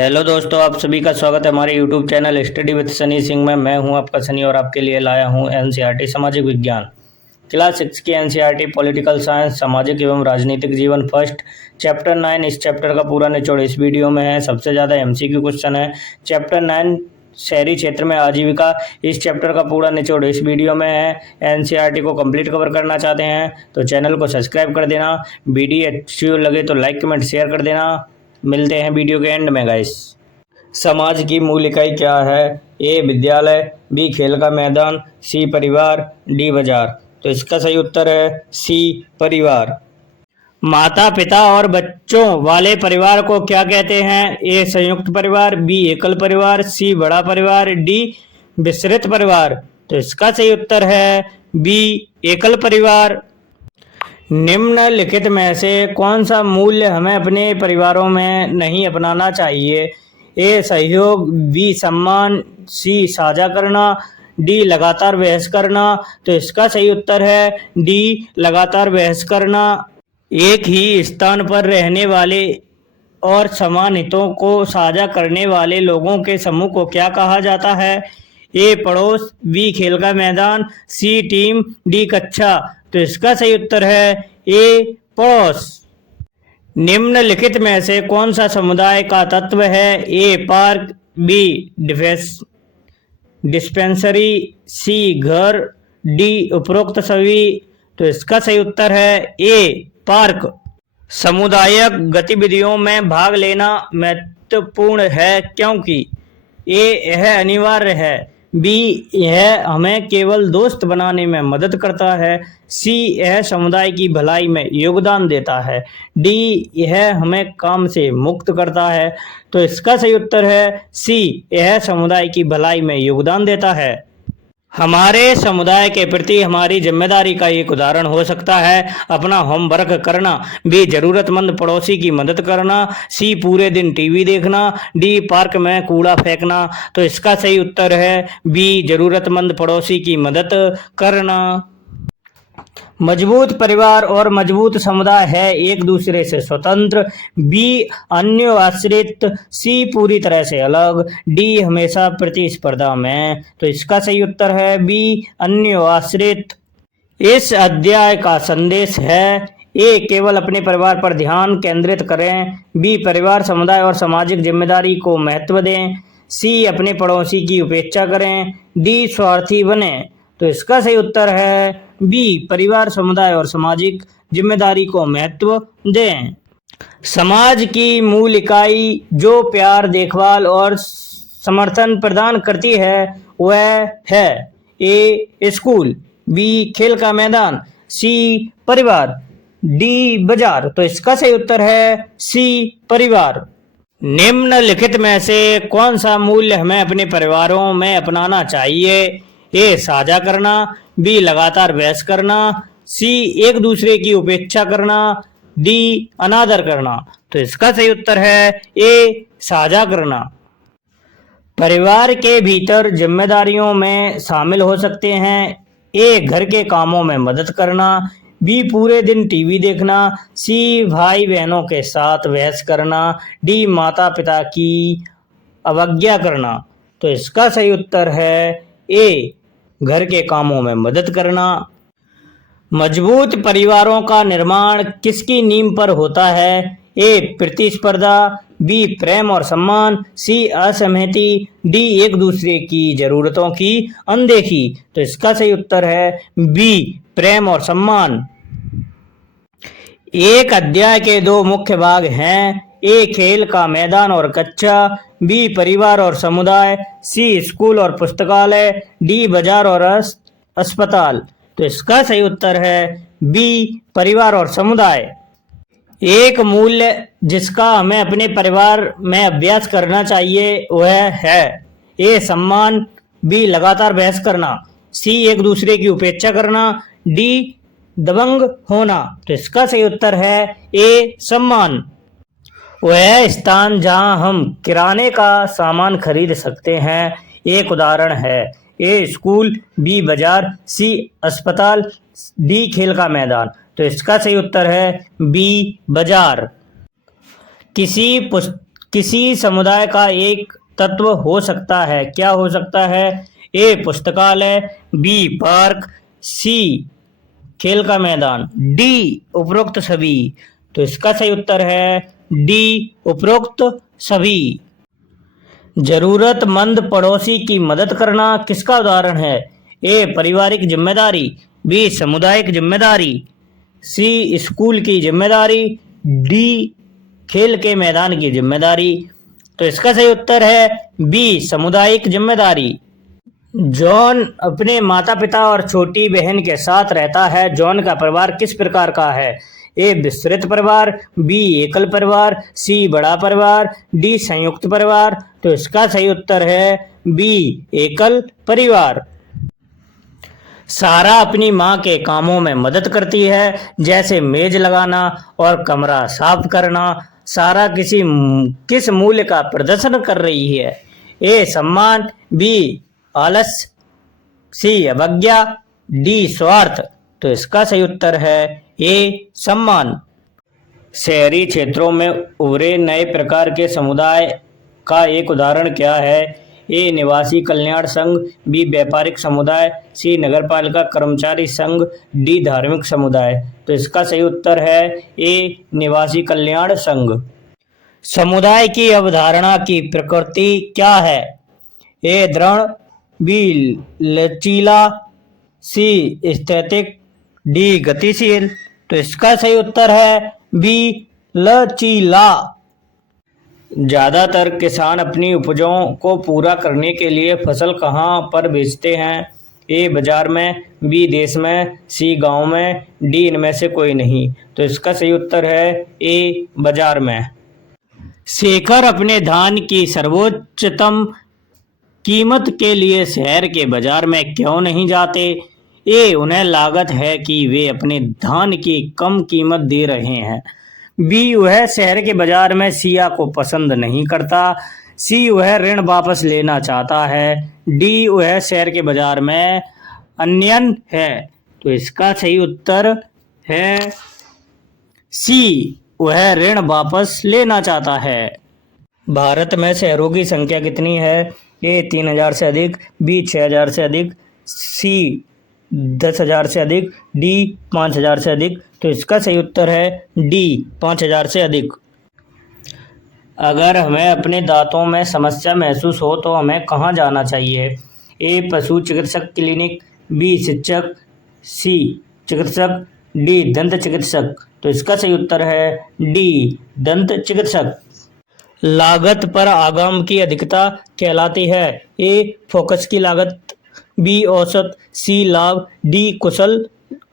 Hello दोस्तों, आप सभी का स्वागत है हमारे YouTube channel study with Sunny Singh में। मैं हूं आपका सनी और आपके लिए लाया हूं एनसीईआरटी सामाजिक विज्ञान क्लास 6 की एनसीईआरटी पॉलिटिकल साइंस सामाजिक एवं राजनीतिक जीवन फर्स्ट चैप्टर 9। इस चैप्टर का पूरा निचोड़ इस वीडियो में है। सबसे ज़्यादा एमसीक्यू क्वेश्चन है। चैप्टर 9 शहरी क्षेत्र में आजीविका, इस चैप्टर का पूरा निचोड़ इस वीडियो में है। एनसीईआरटी को कंप्लीट कवर करना चाहते हैं तो चैनल को सब्सक्राइब कर देना। वीडियो अच्छी लगे तो लाइक कमेंट शेयर कर देना। मिलते हैं वीडियो के एंड में गाइस। समाज की मूल इकाई क्या है? ए विद्यालय, बी खेल का मैदान, सी परिवार, डी बाजार। तो इसका सही उत्तर है सी परिवार। माता पिता और बच्चों वाले परिवार को क्या कहते हैं? ए संयुक्त परिवार, बी एकल परिवार, सी बड़ा परिवार, डी विस्तृत परिवार। तो इसका सही उत्तर है बी एकल परिवार। निम्नलिखित में से कौन सा मूल्य हमें अपने परिवारों में नहीं अपनाना चाहिए? ए सहयोग, बी सम्मान, सी साझा करना, डी लगातार बहस करना। तो इसका सही उत्तर है डी लगातार बहस करना। एक ही स्थान पर रहने वाले और समान हितों को साझा करने वाले लोगों के समूह को क्या कहा जाता है? ए पड़ोस, बी खेल का मैदान, सी टीम, डी कक्षा। तो इसका सही उत्तर है ए पड़ोस। निम्नलिखित में से कौन सा समुदाय का तत्व है? ए पार्क, बी डिस्पेंसरी, सी घर, डी उपरोक्त सभी। तो इसका सही उत्तर है ए पार्क। सामुदायिक गतिविधियों में भाग लेना महत्वपूर्ण है क्योंकि ए यह अनिवार्य है, बी यह हमें केवल दोस्त बनाने में मदद करता है, सी यह समुदाय की भलाई में योगदान देता है, डी यह हमें काम से मुक्त करता है। तो इसका सही उत्तर है सी यह समुदाय की भलाई में योगदान देता है। हमारे समुदाय के प्रति हमारी जिम्मेदारी का एक उदाहरण हो सकता है अपना होमवर्क करना, बी जरूरतमंद पड़ोसी की मदद करना, सी पूरे दिन टीवी देखना, डी पार्क में कूड़ा फेंकना। तो इसका सही उत्तर है बी जरूरतमंद पड़ोसी की मदद करना। मजबूत परिवार और मजबूत समुदाय है एक दूसरे से स्वतंत्र, बी अन्य आश्रित, सी पूरी तरह से अलग, डी हमेशा प्रतिस्पर्धा में। तो इसका सही उत्तर है बी अन्य आश्रित। इस अध्याय का संदेश है ए केवल अपने परिवार पर ध्यान केंद्रित करें, बी परिवार समुदाय और सामाजिक जिम्मेदारी को महत्व दें, सी अपने पड़ोसी की उपेक्षा करें, डी स्वार्थी बने। तो इसका सही उत्तर है बी परिवार समुदाय और सामाजिक जिम्मेदारी को महत्व दें। समाज की मूल इकाई जो प्यार, देखभाल और समर्थन प्रदान करती है वह है ए स्कूल, बी खेल का मैदान, सी परिवार, डी बाजार। तो इसका सही उत्तर है सी परिवार। निम्नलिखित में से कौन सा मूल्य हमें अपने परिवारों में अपनाना चाहिए? ए साझा करना, बी लगातार बहस करना, सी एक दूसरे की उपेक्षा करना, डी अनादर करना। तो इसका सही उत्तर है ए साझा करना। परिवार के भीतर जिम्मेदारियों में शामिल हो सकते हैं ए घर के कामों में मदद करना, बी पूरे दिन टीवी देखना, सी भाई बहनों के साथ बहस करना, डी माता पिता की अवज्ञा करना। तो इसका सही उत्तर है ए घर के कामों में मदद करना। मजबूत परिवारों का निर्माण किसकी नींव पर होता है? ए प्रतिस्पर्धा, बी प्रेम और सम्मान, सी असहमति, डी एक दूसरे की जरूरतों की अनदेखी। तो इसका सही उत्तर है बी प्रेम और सम्मान। एक अध्याय के दो मुख्य भाग हैं ए खेल का मैदान और कक्षा, बी परिवार और समुदाय, सी स्कूल और पुस्तकालय, डी बाजार और अस्पताल। तो इसका सही उत्तर है बी परिवार और समुदाय। एक मूल्य जिसका हमें अपने परिवार में अभ्यास करना चाहिए वह है ए सम्मान, बी लगातार बहस करना, सी एक दूसरे की उपेक्षा करना, डी दबंग होना। तो इसका सही उत्तर है ए सम्मान। वह स्थान जहां हम किराने का सामान खरीद सकते हैं एक उदाहरण है ए स्कूल, बी बाजार, सी अस्पताल, डी खेल का मैदान। तो इसका सही उत्तर है बी बाजार। किसी किसी समुदाय का एक तत्व हो सकता है, क्या हो सकता है? ए पुस्तकालय, बी पार्क, सी खेल का मैदान, डी उपरोक्त सभी। तो इसका सही उत्तर है डी उपरोक्त सभी। जरूरतमंद पड़ोसी की मदद करना किसका उदाहरण है? ए पारिवारिक जिम्मेदारी, बी सामुदायिक जिम्मेदारी, सी स्कूल की जिम्मेदारी, डी खेल के मैदान की जिम्मेदारी। तो इसका सही उत्तर है बी सामुदायिक जिम्मेदारी। जॉन अपने माता पिता और छोटी बहन के साथ रहता है। जॉन का परिवार किस प्रकार का है? ए विस्तृत परिवार, बी एकल परिवार, सी बड़ा परिवार, डी संयुक्त परिवार। तो इसका सही उत्तर है बी एकल परिवार। सारा अपनी माँ के कामों में मदद करती है, जैसे मेज लगाना और कमरा साफ करना। सारा किस मूल्य का प्रदर्शन कर रही है? ए सम्मान, बी आलस्य, सी अवज्ञा, डी स्वार्थ। तो इसका सही उत्तर है ए सम्मान। शहरी क्षेत्रों में उभरे नए प्रकार के समुदाय का एक उदाहरण क्या है? ए निवासी कल्याण संघ, बी व्यापारिक समुदाय, सी नगरपालिका कर्मचारी संघ, डी धार्मिक समुदाय। तो इसका सही उत्तर है ए निवासी कल्याण संघ। समुदाय की अवधारणा की प्रकृति क्या है? ए दृढ़, बी लचीला, सी स्थैतिक, डी गतिशील। तो इसका सही उत्तर है बी लचीला। ज्यादातर किसान अपनी उपजों को पूरा करने के लिए फसल कहाँ पर बेचते हैं? ए बाजार में, बी देश में, सी गांव में, डी इनमें से कोई नहीं। तो इसका सही उत्तर है ए बाजार में। शेखर अपने धान की सर्वोच्चतम कीमत के लिए शहर के बाजार में क्यों नहीं जाते? ए उन्हें लागत है कि वे अपने धान की कम कीमत दे रहे हैं, बी वह शहर के बाजार में सिया को पसंद नहीं करता, सी वह ऋण वापस लेना चाहता है, डी वह शहर के बाजार में अन्यन है। तो इसका सही उत्तर है सी वह ऋण वापस लेना चाहता है। भारत में शहरों की संख्या कितनी है? ए 3000 से अधिक, बी 6000 से अधिक, सी 10,000 से अधिक, डी 5,000 से अधिक। तो इसका सही उत्तर है डी 5,000 से अधिक। अगर हमें अपने दांतों में समस्या महसूस हो तो हमें कहाँ जाना चाहिए? ए पशु चिकित्सक क्लिनिक, बी शिक्षक, सी चिकित्सक, डी दंत चिकित्सक। तो इसका सही उत्तर है डी दंत चिकित्सक। लागत पर आगम की अधिकता कहलाती है? ए फोकस की लागत, बी औसत, सी लाभ, डी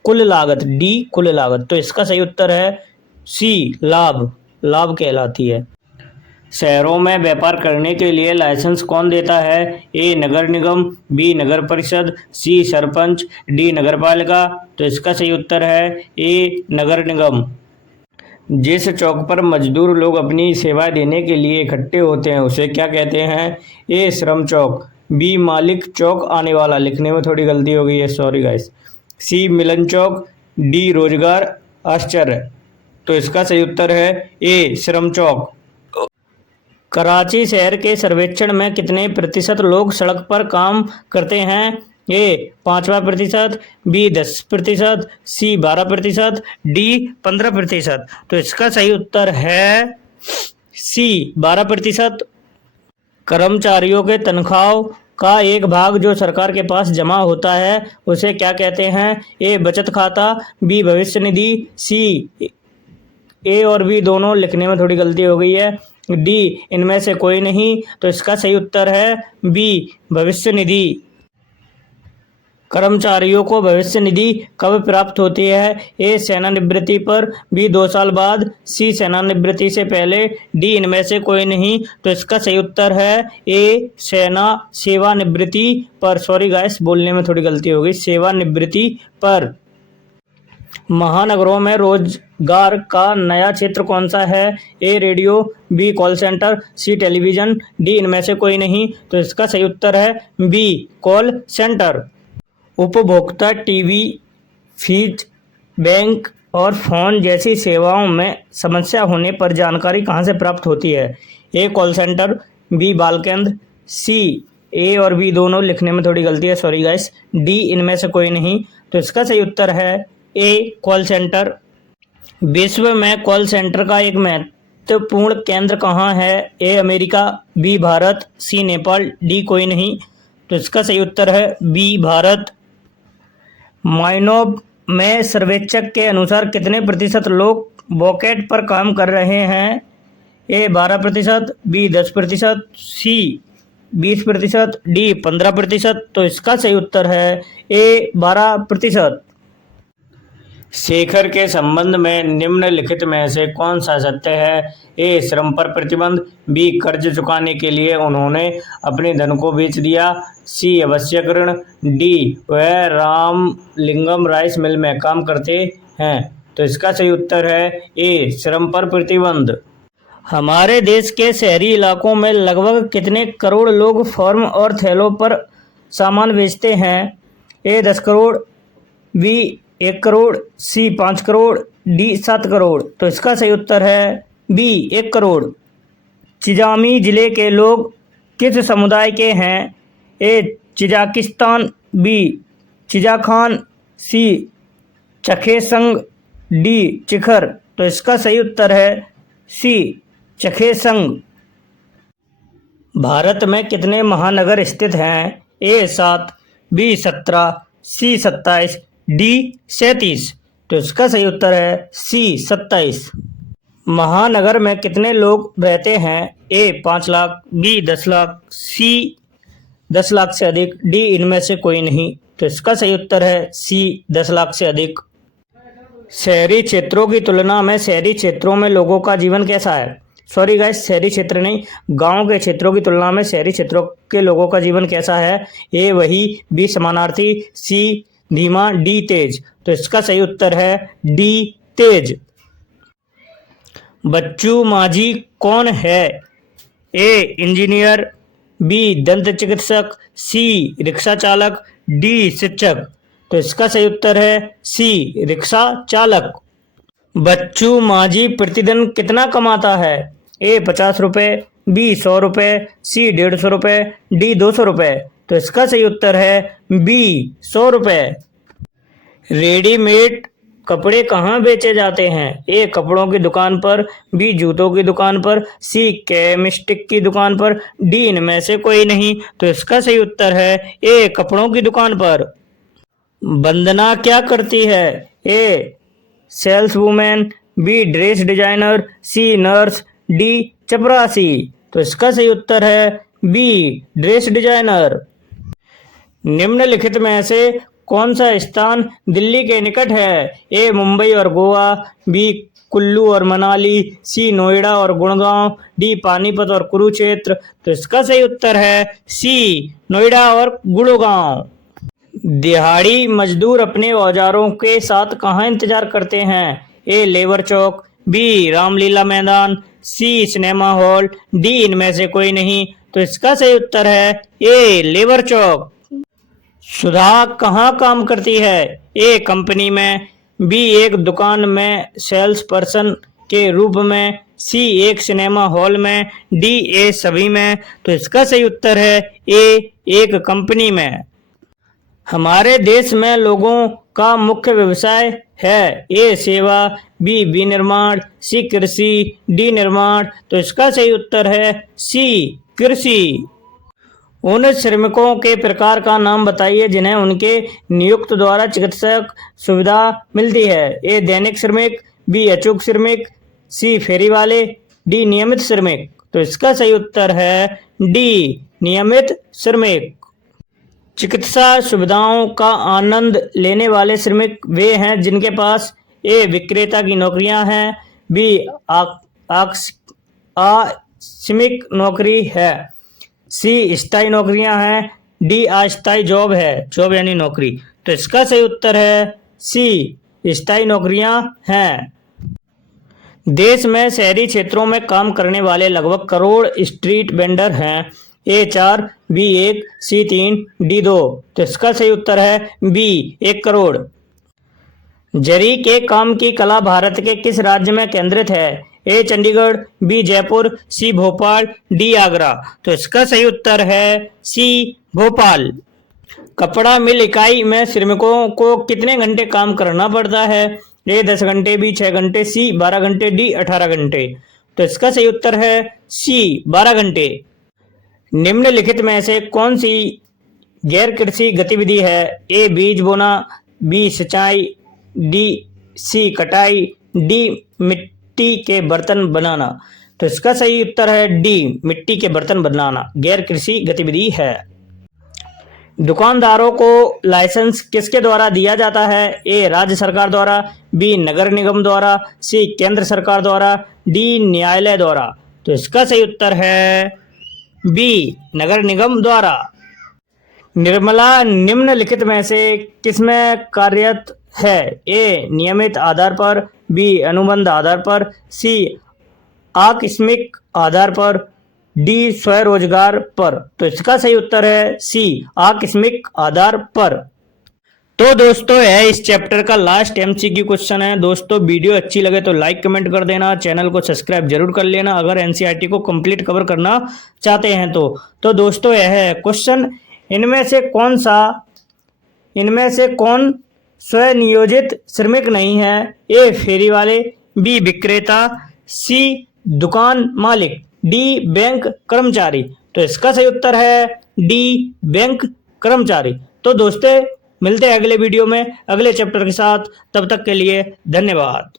कुल लागत, डी कुल लागत। तो इसका सही उत्तर है सी लाभ कहलाती है। शहरों में व्यापार करने के लिए लाइसेंस कौन देता है? ए नगर निगम, बी नगर परिषद, सी सरपंच, डी नगरपालिका। तो इसका सही उत्तर है ए नगर निगम। जिस चौक पर मजदूर लोग अपनी सेवा देने के लिए इकट्ठे होते हैं उसे क्या कहते हैं? ए श्रम चौक, बी मालिक चौक आने वाला, लिखने में थोड़ी गलती हो गई है, सॉरी गाइस, सी मिलन चौक, डी रोजगार आश्चर्य। तो इसका सही उत्तर है ए श्रम चौक। कराची शहर के सर्वेक्षण में कितने प्रतिशत लोग सड़क पर काम करते हैं? ए 5%, बी 10%, सी 12%, डी 15%। तो इसका सही उत्तर है सी 12%। कर्मचारियों के तनख्वाह का एक भाग जो सरकार के पास जमा होता है उसे क्या कहते हैं? ए बचत खाता, बी भविष्य निधि, सी ए और बी दोनों, लिखने में थोड़ी गलती हो गई है, डी इनमें से कोई नहीं। तो इसका सही उत्तर है बी भविष्य निधि। कर्मचारियों को भविष्य निधि कब प्राप्त होती है? ए सेवानिवृत्ति पर, बी 2 साल बाद, सी सेवानिवृत्ति से पहले, डी इनमें से कोई नहीं। तो इसका सही उत्तर है ए सेवानिवृत्ति पर। सॉरी गाइस, बोलने में थोड़ी गलती हो गई, सेवानिवृत्ति पर। महानगरों में रोजगार का नया क्षेत्र कौन सा है? A radio, B call centre, C television, D इनमें से कोई नहीं। तो इसका सही उत्तर है बी कॉल सेंटर। उपभोक्ता टीवी, फ्रिज, बैंक और फ़ोन जैसी सेवाओं में समस्या होने पर जानकारी कहाँ से प्राप्त होती है? ए कॉल सेंटर, बी बाल केंद्र, सी ए और बी दोनों लिखने में थोड़ी गलती है, सॉरी गाइस, डी इनमें से कोई नहीं। तो इसका सही उत्तर है ए कॉल सेंटर। विश्व में कॉल सेंटर का एक महत्वपूर्ण केंद्र कहाँ है? A America, B Bharat, C Nepal, D कोई नहीं। तो इसका सही उत्तर है बी भारत। माइनोब में सर्वेक्षक के अनुसार कितने प्रतिशत लोग बॉकेट पर काम कर रहे हैं? ए 12%, बी 10%, सी 20%, डी 15%। तो इसका सही उत्तर है ए 12%। शेखर के संबंध में निम्नलिखित में से कौन सा सत्य है? ए श्रम पर प्रतिबंध, बी कर्ज चुकाने के लिए उन्होंने अपने धन को बेच दिया, सी आवश्यक ऋण, डी वह रामलिंगम राइस मिल में काम करते हैं। तो इसका सही उत्तर है ए श्रम पर प्रतिबंध। हमारे देश के शहरी इलाकों में लगभग कितने करोड़ लोग फॉर्म और थैलों पर सामान बेचते हैं? ए 10 करोड़, बी 1 करोड़, सी 5 करोड़, डी 7 करोड़। तो इसका सही उत्तर है बी 1 करोड़। चिजामी जिले के लोग किस समुदाय के हैं? ए चिजाकिस्तान, बी चिजाखान, सी चखेसंग, डी चिखर। तो इसका सही उत्तर है सी चखेसंग। भारत में कितने महानगर स्थित हैं? ए 7, बी 17, सी 27, डी 37। तो इसका सही उत्तर है सी 27। महानगर में कितने लोग रहते हैं? ए 5 लाख, बी 10 लाख, सी 10 लाख से अधिक, डी इनमें से कोई नहीं। तो इसका सही उत्तर है सी 10 लाख से अधिक। शहरी क्षेत्रों की तुलना में शहरी क्षेत्रों में लोगों का जीवन कैसा है? सॉरी गाइस, शहरी क्षेत्र नहीं, गांव के क्षेत्रों की तुलना में शहरी क्षेत्रों के लोगों का जीवन कैसा है? ए वही, बी समानार्थी, सी धीमा, डी तेज। तो इसका सही उत्तर है डी तेज। बच्चू माझी कौन है? ए इंजीनियर, बी दंत चिकित्सक, सी रिक्शा चालक, डी शिक्षक। तो इसका सही उत्तर है सी रिक्शा चालक। बच्चू माझी प्रतिदिन कितना कमाता है? ए 50 रुपये, बी 100 रुपये, सी 150 रुपये, डी 200 रुपये। तो इसका सही उत्तर है बी 100 रुपये। रेडीमेड कपड़े कहाँ बेचे जाते हैं? ए कपड़ों की दुकान पर, बी जूतों की दुकान पर, सी केमिस्टिक की दुकान पर, डी इनमें से कोई नहीं। तो इसका सही उत्तर है ए कपड़ों की दुकान पर। वंदना क्या करती है? A sales women, B dress designer, C nurse, D चपरासी। तो इसका सही उत्तर है बी ड्रेस डिजाइनर। निम्नलिखित में से कौन सा स्थान दिल्ली के निकट है? ए मुंबई और गोवा, बी कुल्लू और मनाली, सी नोएडा और गुड़गांव, डी पानीपत और कुरुक्षेत्र। तो इसका सही उत्तर है सी नोएडा और गुड़गांव। दिहाड़ी मजदूर अपने औजारों के साथ कहाँ इंतजार करते हैं? A labour chowk, B Ramlila Maidan, C cinema hall, D इनमें से कोई नहीं। तो इसका सही उत्तर है ए लेबर चौक। सुधा कहाँ काम करती है? ए कंपनी में, बी एक दुकान में सेल्स पर्सन के रूप में, सी एक सिनेमा हॉल में, डी ए सभी में। तो इसका सही उत्तर है ए एक कंपनी में। हमारे देश में लोगों का मुख्य व्यवसाय है? ए सेवा, बी विनिर्माण, सी कृषि, डी निर्माण। तो इसका सही उत्तर है सी कृषि। उन श्रमिकों के प्रकार का नाम बताइए जिन्हें उनके नियुक्त द्वारा चिकित्सक सुविधा मिलती है। ए दैनिक श्रमिक, बी अचूक श्रमिक, सी फेरी वाले, डी नियमित श्रमिक। तो इसका सही उत्तर है डी नियमित श्रमिक। चिकित्सा सुविधाओं का आनंद लेने वाले श्रमिक वे हैं जिनके पास ए विक्रेता की नौकरियां हैं, बी आकस्मिक नौकरी है, सी स्थायी नौकरियां हैं, डी अस्थायी जॉब है, जॉब यानी नौकरी। तो इसका सही उत्तर है सी स्थायी नौकरियां हैं। देश में शहरी क्षेत्रों में काम करने वाले लगभग करोड़ स्ट्रीट वेंडर हैं। ए 4, बी 1, सी 3, डी 2। तो इसका सही उत्तर है बी 1 करोड़। जरी के काम की कला भारत के किस राज्य में केंद्रित है? ए चंडीगढ़, बी जयपुर, सी भोपाल, डी आगरा। तो इसका सही उत्तर है सी भोपाल। कपड़ा मिल इकाई में श्रमिकों को कितने घंटे काम करना पड़ता है? ए 10 घंटे, बी 6 घंटे, सी 12 घंटे, डी 18 घंटे। तो इसका सही उत्तर है सी 12 घंटे। निम्नलिखित में से कौन सी गैर कृषि गतिविधि है? ए बीज बोना, बी सिंचाई, डी सी कटाई, डी मिट्टी के बर्तन बनाना। तो इसका सही उत्तर है डी मिट्टी के बर्तन बनाना गैर कृषि गतिविधि है। दुकानदारों को लाइसेंस किसके द्वारा दिया जाता है? ए राज्य सरकार द्वारा, बी नगर निगम द्वारा, सी केंद्र सरकार द्वारा, डी न्यायालय द्वारा। तो इसका सही उत्तर है बी नगर निगम द्वारा। निर्मला निम्नलिखित में से किसमें कार्यरत है? ए नियमित आधार पर, बी अनुबंध आधार पर, सी आकस्मिक आधार पर, डी स्वरोजगार पर। तो इसका सही उत्तर है सी आकस्मिक आधार पर। तो दोस्तों यह इस चैप्टर का लास्ट एमसीक्यू क्वेश्चन है। दोस्तों वीडियो अच्छी लगे तो लाइक कमेंट कर देना, चैनल को सब्सक्राइब जरूर कर लेना अगर एनसीईआरटी को कंप्लीट कवर करना चाहते हैं तो दोस्तों यह है क्वेश्चन, इनमें से कौन स्वनियोजित श्रमिक नहीं है? ए फेरी वाले, बी विक्रेता, सी दुकान मालिक, डी बैंक कर्मचारी। तो इसका सही उत्तर है डी बैंक कर्मचारी। तो दोस्तों मिलते हैं अगले वीडियो में अगले चैप्टर के साथ, तब तक के लिए धन्यवाद।